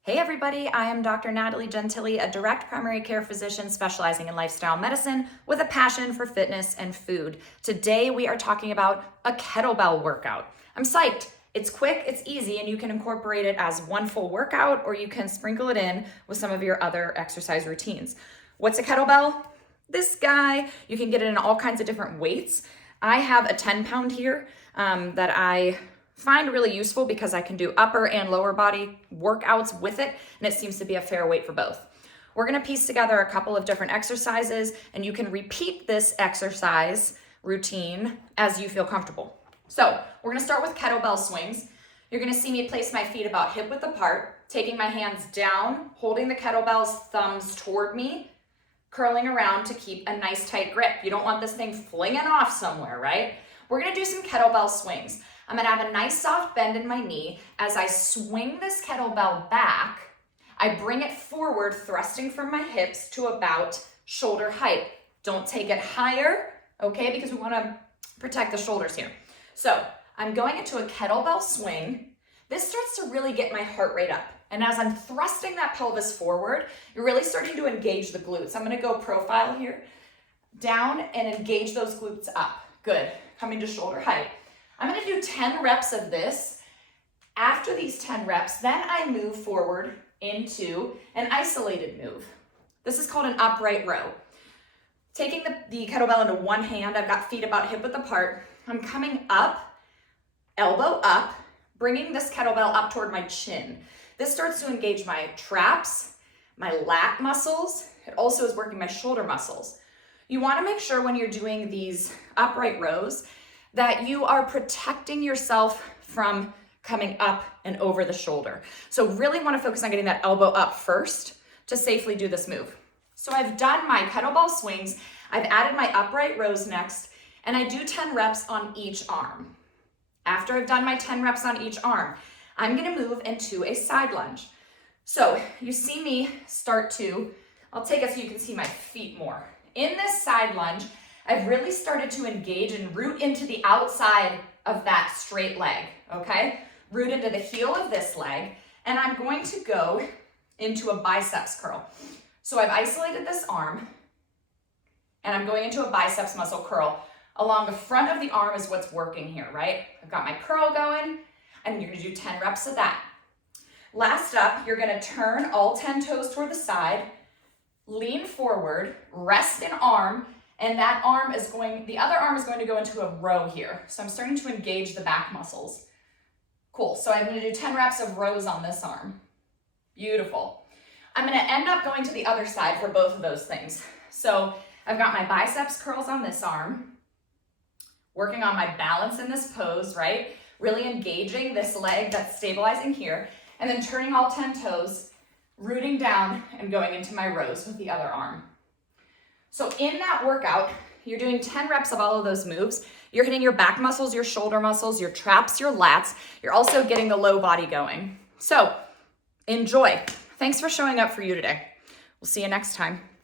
Hey everybody, I am Dr. Natalie Gentile, a direct primary care physician specializing in lifestyle medicine with a passion for fitness and food. Today we are talking about a kettlebell workout. I'm psyched. It's quick, it's easy, and you can incorporate it as one full workout or you can sprinkle it in with some of your other exercise routines. What's a kettlebell? This guy. You can get it in all kinds of different weights. I have a 10-pound here that I find really useful because I can do upper and lower body workouts with it, and it seems to be a fair weight for both. We're gonna piece together a couple of different exercises, and you can repeat this exercise routine as you feel comfortable. So we're gonna start with kettlebell swings. You're gonna see me place my feet about hip width apart, taking my hands down, holding the kettlebell's thumbs toward me, curling around to keep a nice tight grip. You don't want this thing flinging off somewhere, right? We're gonna do some kettlebell swings. I'm gonna have a nice soft bend in my knee. As I swing this kettlebell back, I bring it forward, thrusting from my hips to about shoulder height. Don't take it higher, okay? Because we wanna protect the shoulders here. So I'm going into a kettlebell swing. This starts to really get my heart rate up. And as I'm thrusting that pelvis forward, you're really starting to engage the glutes. I'm gonna go profile here, down and engage those glutes up. Good, coming to shoulder height. I'm gonna do 10 reps of this. After these 10 reps, then I move forward into an isolated move. This is called an upright row. Taking the kettlebell into one hand, I've got feet about hip width apart. I'm coming up, elbow up, bringing this kettlebell up toward my chin. This starts to engage my traps, my lat muscles. It also is working my shoulder muscles. You wanna make sure when you're doing these upright rows that you are protecting yourself from coming up and over the shoulder. So really wanna focus on getting that elbow up first to safely do this move. So I've done my kettlebell swings, I've added my upright rows next, and I do 10 reps on each arm. After I've done my 10 reps on each arm, I'm gonna move into a side lunge. So you see me start to, I'll take it so you can see my feet more. In this side lunge, I've really started to engage and root into the outside of that straight leg, okay? Root into the heel of this leg, and I'm going to go into a biceps curl. So I've isolated this arm, and I'm going into a biceps muscle curl. Along the front of the arm is what's working here, right? I've got my curl going, and you're gonna do 10 reps of that. Last up, you're gonna turn all 10 toes toward the side, lean forward, rest an arm, and that arm is the other arm is going to go into a row here. So I'm starting to engage the back muscles. Cool, so I'm gonna do 10 reps of rows on this arm. Beautiful. I'm gonna end up going to the other side for both of those things. So I've got my biceps curls on this arm, working on my balance in this pose, right? Really engaging this leg that's stabilizing here, and then turning all 10 toes, rooting down and going into my rows with the other arm. So in that workout, you're doing 10 reps of all of those moves. You're hitting your back muscles, your shoulder muscles, your traps, your lats. You're also getting the low body going. So enjoy. Thanks for showing up for you today. We'll see you next time.